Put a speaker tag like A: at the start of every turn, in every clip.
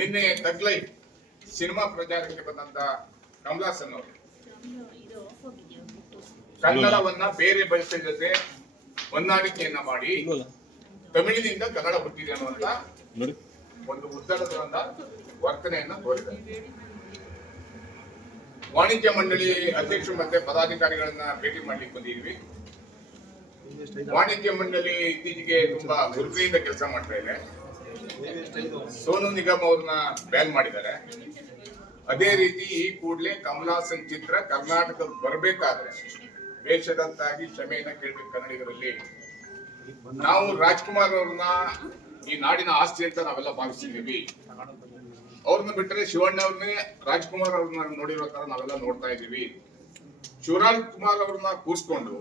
A: ನಿನ್ನೆ ತಗ್ಲೈ ಸಿನಿಮಾ ಪ್ರಚಾರಕ್ಕೆ ಬಂದಂತ ಕಮಲಾಸನ್ ಅವರು. ಕನ್ನಡವನ್ನ ಬೇರೆ ಭಾಷೆ ಜೊತೆ ಹೊಂದಾಣಿಕೆಯನ್ನ ಮಾಡಿ ತಮಿಳಿನಿಂದ ಕನ್ನಡ ಹುಟ್ಟಿದೆ ಅನ್ನುವಂತ ಒಂದು ಉತ್ತರದ ವರ್ತನೆಯನ್ನ ತೋರಿದ್ದಾರೆ ವಾಣಿಜ್ಯ ಮಂಡಳಿ ಅಧ್ಯಕ್ಷರು ಮತ್ತೆ ಪದಾಧಿಕಾರಿಗಳನ್ನ ಭೇಟಿ ಮಾಡ್ಲಿಕ್ಕೆ ಬಂದಿದ್ವಿ ವಾಣಿಜ್ಯ ಮಂಡಳಿ ಇತ್ತೀಚೆಗೆ ತುಂಬಾ ಹುರುಪಿನಿಂದ ಕೆಲಸ ಮಾಡ್ತಾ ಇದೆ. ಸೋನು ನಿಗಮ್ ಅವ್ರನ್ನ ಬ್ಯಾನ್ ಮಾಡಿದ್ದಾರೆ. ಅದೇ ರೀತಿ ಈ ಕೂಡಲೇ ಕಮಲಾಸನ್ ಚಿತ್ರ ಕರ್ನಾಟಕದ ಬರಬೇಕಾದ್ರೆ ವೇಷದಂತಾಗಿ ಕ್ಷಮೆಯನ್ನ ಕೇಳಬೇಕು ಕನ್ನಡಿಗರಲ್ಲಿ. ನಾವು ರಾಜ್ಕುಮಾರ್ ಅವ್ರನ್ನ ಈ ನಾಡಿನ ಆಸ್ತಿ ಅಂತ ನಾವೆಲ್ಲ ಭಾವಿಸಿದೀವಿ ಅವ್ರನ್ನ ಬಿಟ್ಟರೆ ಶಿವಣ್ಣ ಅವ್ರನ್ನೇ ರಾಜ್ಕುಮಾರ್ ಅವ್ರನ್ನ ನೋಡಿರೋ ತರ ನಾವೆಲ್ಲ ನೋಡ್ತಾ ಇದೀವಿ ಶಿವರಾಜ್ ಕುಮಾರ್ ಅವ್ರನ್ನ ಕೂರಿಸ್ಕೊಂಡು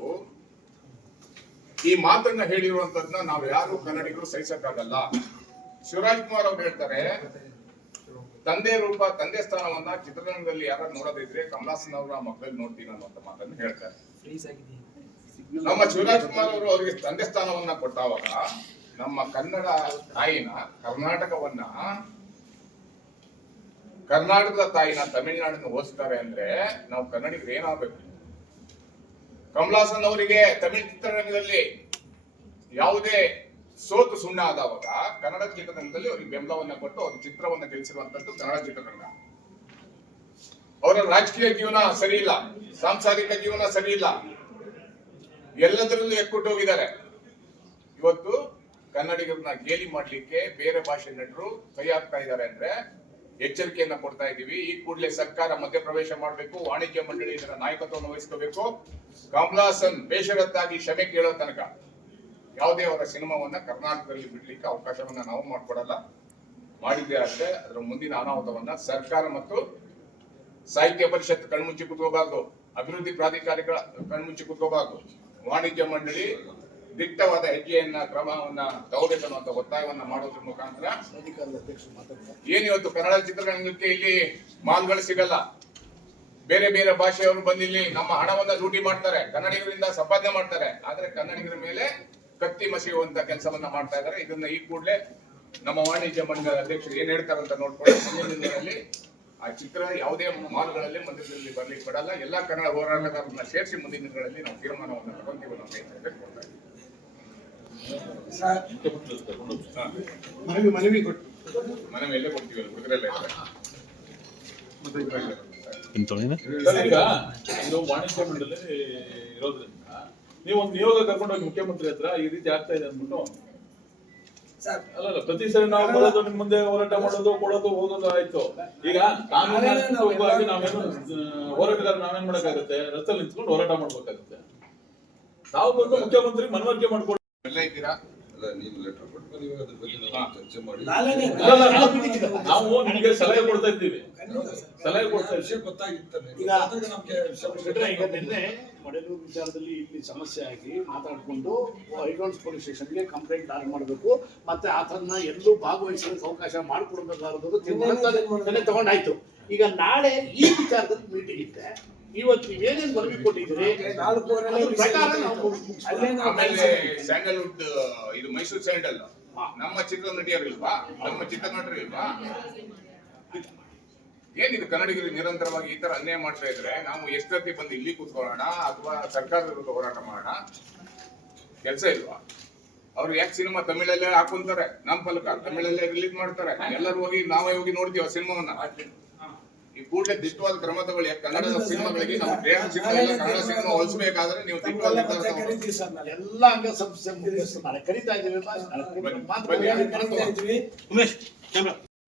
A: ಈ ಮಾತನ್ನ ಹೇಳಿರುವಂತದ್ನ ನಾವ್ ಯಾರು ಕನ್ನಡಿಗರು ಸಹಿಸಕ್ಕಾಗಲ್ಲ. ಶಿವರಾಜ್ ಕುಮಾರ್ ಅವ್ರು ಹೇಳ್ತಾರೆ, ತಂದೆ ರೂಪ, ತಂದೆ ಸ್ಥಾನವನ್ನ ಚಿತ್ರರಂಗದಲ್ಲಿ ಯಾರು ನೋಡೋದಿದ್ರೆ ಕಮಲಾಸನ್ ಅವರ ಮಕ್ಕಳಲ್ಲಿ ನೋಡ್ತೀನಿ ಅನ್ನುವಂತ ಮಾತನ್ನು ಹೇಳ್ತಾರೆ. ನಮ್ಮ ಶಿವರಾಜ್ ಕುಮಾರ್ ಅವರು ಅವರಿಗೆ ತಂದೆ ಸ್ಥಾನವನ್ನ ಕೊಟ್ಟಾವಾಗ ನಮ್ಮ ಕನ್ನಡ ತಾಯಿನ, ಕರ್ನಾಟಕವನ್ನ ಕರ್ನಾಟಕದ ತಾಯಿನ ತಮಿಳುನಾಡಿನ ಹೋಲಿಸ್ತಾರೆ ಅಂದ್ರೆ ನಾವು ಕನ್ನಡಿಗರು ಏನಾಗಬೇಕು? ಕಮಲಾಸನ್ ಅವರಿಗೆ ತಮಿಳು ಚಿತ್ರರಂಗದಲ್ಲಿ ಯಾವುದೇ ಸೋತು ಸುಣ್ಣ ಆದವಾಗ ಕನ್ನಡ ಚಿತ್ರರಂಗದಲ್ಲಿ ಅವರಿಗೆ ಬೆಂಬಲವನ್ನ ಕೊಟ್ಟು ಅವ್ರ ಚಿತ್ರವನ್ನ ಗೆಲ್ಲಿಸಿರುವಂತದ್ದು ಕನ್ನಡ ಚಿತ್ರರಂಗ. ಅವರ ರಾಜಕೀಯ ಜೀವನ ಸರಿ ಇಲ್ಲ, ಸಾಂಸಾರಿಕ ಜೀವನ ಸರಿ ಇಲ್ಲ. ಎಲ್ಲದರಲ್ಲೂ ಎಕ್ಕುಟ್ಟು ಹೋಗಿದ್ದಾರೆ. ಇವತ್ತು ಕನ್ನಡಿಗರನ್ನ ಗೇಲಿ ಮಾಡ್ಲಿಕ್ಕೆ ಬೇರೆ ಭಾಷೆ ನಟರು ಕೈ ಹಾಕ್ತಾ ಇದ್ದಾರೆ ಅಂದ್ರೆ ಎಚ್ಚರಿಕೆಯನ್ನ ಕೊಡ್ತಾ ಇದೀವಿ ಈ ಕೂಡಲೇ ಸರ್ಕಾರ ಮಧ್ಯಪ್ರವೇಶ ಮಾಡಬೇಕು, ವಾಣಿಜ್ಯ ಮಂಡಳಿ ಇದರ ನಾಯಕತ್ವವನ್ನು ವಹಿಸ್ಕೋಬೇಕು. ಕಮಲಾಸನ್ ಬೇಷರತ್ತಾಗಿ ಕ್ಷಮೆ ಕೇಳೋ ತನಕ. ಯಾವುದೇ ಅವರ ಸಿನಿಮಾವನ್ನ ಕರ್ನಾಟಕದಲ್ಲಿ ಬಿಡ್ಲಿಕ್ಕೆ ಅವಕಾಶವನ್ನ ನಾವು ಮಾಡ್ಕೊಡಲ್ಲ. ಮಾಡಿದ್ದೆ ಆದ್ರೆ ಅದರ ಮುಂದಿನ ಅನಾಹುತವನ್ನ ಸರ್ಕಾರ ಮತ್ತು ಸಾಹಿತ್ಯ ಪರಿಷತ್ ಕಣ್ಮುಚ್ಚಿ ಕುತ್ಕೋಬಾರ್ದು. ಅಭಿವೃದ್ಧಿ ಪ್ರಾಧಿಕಾರಿಗಳ ಕಣ್ಮುಚ್ಚಿ ಕುತ್ಕೋಬಾರ್ದು. ವಾಣಿಜ್ಯ ಮಂಡಳಿ ದಿಟ್ಟವಾದ ಹೆಜ್ಜೆಯನ್ನ, ಕ್ರಮವನ್ನ ತಗೋಬೇಕನ್ನುವಂತ ಒತ್ತಾಯವನ್ನ ಮಾಡೋದ್ರ ಮುಖಾಂತರ ಏನಿವತ್ತು ಕನ್ನಡ ಚಿತ್ರರಂಗಕ್ಕೆ ಇಲ್ಲಿ ಮಾಲ್ಗಳು ಸಿಗಲ್ಲ. ಬೇರೆ ಬೇರೆ ಭಾಷೆಯವರು ಬಂದಿಲ್ಲಿ ನಮ್ಮ ಹಣವನ್ನ ಲೂಟಿ ಮಾಡ್ತಾರೆ. ಕನ್ನಡಿಗರಿಂದ ಸಂಪಾದನೆ ಮಾಡ್ತಾರೆ. ಆದ್ರೆ ಕನ್ನಡಿಗರ ಮೇಲೆ ಕತ್ತಿ ಮಸೆಯುವಂತ ಕೆಲಸವನ್ನ ಮಾಡ್ತಾ ಇದ್ದಾರೆ ಇದನ್ನ ಈ ಕೂಡಲೇ ನಮ್ಮ ವಾಣಿಜ್ಯ ಮಂಡಳ ಅಧ್ಯಕ್ಷರು ಏನ್ ಹೇಳ್ತಾರಂತ ನೋಡ್ಕೊಂಡು ಮುಂದಿನ ದಿನಗಳಲ್ಲಿ ಆ ಚಿತ್ರ ಯಾವುದೇ ಮಾಲ್ಗಳಲ್ಲಿ ಮಂದಿರದಲ್ಲಿ ಬರ್ಲಿಕ್ಕೆ ಬಿಡಲ್ಲ. ಎಲ್ಲಾ ಕನ್ನಡ ಹೋರಾಟಗಾರರನ್ನ ಸೇರಿಸಿ ಮುಂದಿನ ದಿನಗಳಲ್ಲಿ ನಾವು ತೀರ್ಮಾನವನ್ನು ತಗೊಂತೀವಿ ನಾವು.
B: ಮನವಿ ಮನವಿ ಕೊಟ್ಟು.
A: ಮನೆ ಮೇಲೆ ಕೊಡ್ತೀವಿ ಹುಡುಗರೆಲ್ಲ
C: ಈಗ ಇದು ವಾಣಿಜ್ಯ ಮಂಡಳಿ ಇರೋದ್ರಿಂದ ನೀವು ಒಂದು ನಿಯೋಗ ಕರ್ಕೊಂಡೋಗಿ ಮುಖ್ಯಮಂತ್ರಿ ಹತ್ರ ಈ ರೀತಿ ಆಗ್ತಾ ಇದೆ ಅಂದ್ಬಿಟ್ಟು ಅಲ್ಲ ಪ್ರತಿ ಸರಿ ನಾವು ಬರೋದು ನಿಮ್ ಮುಂದೆ ಹೋರಾಟ ಮಾಡೋದು ಕೊಡೋದು ಹೋಗೋದು ಆಯ್ತು. ಈಗ ಕಾನೂನು ನಾವೇನು ಹೋರಾಟಗಾರ ನಾವೇನ್ ಮಾಡಕ್ಕಾಗತ್ತೆ? ರಸ್ತೆಯಲ್ಲಿ ನಿಂತ್ಕೊಂಡು ಹೋರಾಟ ಮಾಡ್ಬೇಕಾಗತ್ತೆ. ನಾವು ಬಂದು ಮುಖ್ಯಮಂತ್ರಿ ಮನವರಿಕೆ ಮಾಡ್ಕೊಂಡು.
A: ಎಲ್ಲ ಇದ್ದೀರಾ?
D: ಅಲ್ಲ ನೀವು
C: ನಿಮಗೆ ಸಲಹೆ ಕೊಡ್ತಾ ಇದ್ದೀವಿ. ಸಲಹೆ ಕೊಡ್ತಾ
D: ವಿಷಯ
C: ಇದ್ದೀವಿ
B: ಮಡೆನೂರು ವಿಚಾರದಲ್ಲಿ ಇಲ್ಲಿ ಸಮಸ್ಯೆ ಆಗಿ ಮಾತಾಡಿಕೊಂಡು ಐಡೋನ್ಸ್ ಪೊಲೀಸ್ ಸ್ಟೇಷನ್ಗೆ ಕಂಪ್ಲೇಂಟ್ ದಾಖಲು ಮಾಡಬೇಕು. ಮತ್ತೆ ಆತನ ಎಲ್ಲೂ ಭಾಗವಹಿಸೋದಕ್ಕೆ ಅವಕಾಶ ಮಾಡಿಕೊಡಬೇಕಾದ ತೀರ್ಮಾನ ತಗೊಂಡಾಯ್ತು. ಈಗ ನಾಳೆ ಈ ವಿಚಾರದಲ್ಲಿ ಮೀಟಿಂಗ್ ಇದೆ. ಇವತ್ತು ಏನೇನು ಮನವಿ ಕೊಟ್ಟಿದ್ದೀರಿ.
A: ಆಮೇಲೆ ಸ್ಯಾಂಡಲ್ವುಡ್ ಇದು ಮೈಸೂರು ಸ್ಯಾಂಡಲ್. ನಮ್ಮ ಚಿತ್ರ ನಟಿಯರು ಇಲ್ವಾ? ನಮ್ಮ ಚಿತ್ರ ನಟರು ಇಲ್ವಾ? ಏನಿದು ಕನ್ನಡಿಗರು ನಿರಂತರವಾಗಿ ಈ ತರ ಅನ್ಯಾಯ ಮಾಡ್ತಾ ಇದ್ರೆ ನಾವು ಎಷ್ಟೊತ್ತಿ ಬಂದು ಇಲ್ಲಿ ಕೂತ್ಕೊಳ್ಳೋಣ ಅಥವಾ ಸರ್ಕಾರದ ವಿರುದ್ಧ ಹೋರಾಟ ಮಾಡೋಣ? ಕೆಲಸ ಇಲ್ವಾ? ಅವ್ರು ಯಾಕೆ ಸಿನಿಮಾ ತಮಿಳಲ್ಲೇ ಹಾಕೊಂತಾರೆ? ನಮ್ಮ ಫಲಕ ತಮಿಳಲ್ಲೇ ರಿಲೀಸ್ ಮಾಡ್ತಾರೆ. ಎಲ್ಲರೂ ಹೋಗಿ ನಾವೇ ಹೋಗಿ ನೋಡ್ತೀವಿ ಆ ಸಿನಿಮಾವನ್ನ? ಈ ಕೂಡಲೇ ದಿಟ್ಟವಾದ ಕ್ರಮ ತಗೊಳ್ಳಿ. ಯಾಕೆ ಕನ್ನಡದ ಸಿನಿಮಾಗಳಿಗೆ ನಾವು ದೇಹ ಸಿನಿಮಾ ಎಲ್ಲ ಕನ್ನಡ ಸಿನಿಮಾ ಹೊಲಿಸಬೇಕಾದ್ರೆ ನೀವು ದಿಟ್ಟವಾದ ನಿರ್ಧಾರ ತಗೊಳ್ಳಿ.
B: ಎಲ್ಲ ಅಂಗ ಸಂಸ್ಥೆ ಮುಖ್ಯಸ್ಥರು. ಕರಿತಾ ಇದ್ದೀವಿ
A: ಬನ್ನಿ,
B: ಮಾತು
A: ಬನ್ನಿ.
B: ಕರಿತಾ
E: ಉಮೇಶ್ ಕ್ಯಾಮ್ರಾ.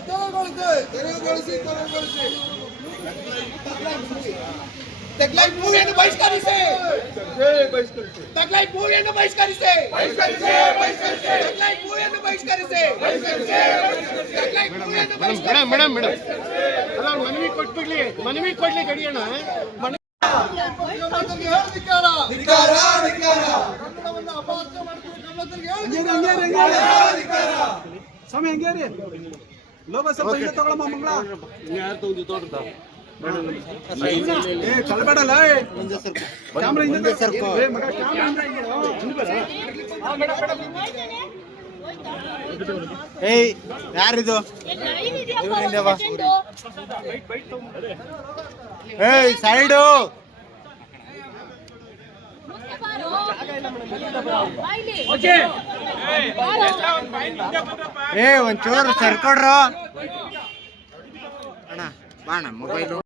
B: ತೆರವುಗೊಳಿಸಿ ತೆರವುಗೊಳಿಸಿ ತೆರವುಗೊಳಿಸಿ
C: ತೆಗ್ಲೈಟ್ ಮೂವಿಯನ್ನು ಬಹಿಷ್ಕರಿಸಿ ತೆಗ್ಲೈಟ್ ಮೂವಿಯನ್ನು ಬಹಿಷ್ಕರಿಸಿ ತೆಗ್ಲೈಟ್ ಮೂವಿಯನ್ನು ಬಹಿಷ್ಕರಿಸಿ ತೆಗ್ಲೈಟ್ ಮೂವಿಯನ್ನು ಬಹಿಷ್ಕರಿಸಿ
F: ಮೇಡಮ್ ಮೇಡಮ್ ಅಲ್ಲ ಮನವಿ ಕೊಟ್ಬಿಡ್ಲಿ ಮನವಿ ಕೊಡ್ಲಿ ಗಡಿಯಣ್ಣ
B: ಕನ್ನಡದಲ್ಲಿ ಹೇಳಧಿಕಾರ
C: ಧಿಕ್ಕಾರ ಧಿಕ್ಕಾರ
B: ಕನ್ನಡವನ್ನು ಅಪಹಾಸ್ಯ ಮಾಡ್ತೀವಿ ಕನ್ನಡದಲ್ಲಿ ಹೇಳಧಿಕಾರ
E: ಸ್ವಾಮಿ ಹಂಗೆ ರೀ ಲೋಗ ಸ್ವಲ್ಪ ಹಿಂದೆ ತಗೊಳಮ್ಮ ಮಂಗಳ. ಏ ಕ್ಯಾಮ್ರಾ ಹಿಂದೆ ಮಗ, ಕ್ಯಾಮ್ರಾ
G: ಯಾರಿದು? ಏಯ್ ಸೈಡು. ಏ ಒಂಚೂರು ಸರ್ಕೊಡ್ರು. ಅಣ್ಣ ಬಾಣ ಮೊಬೈಲು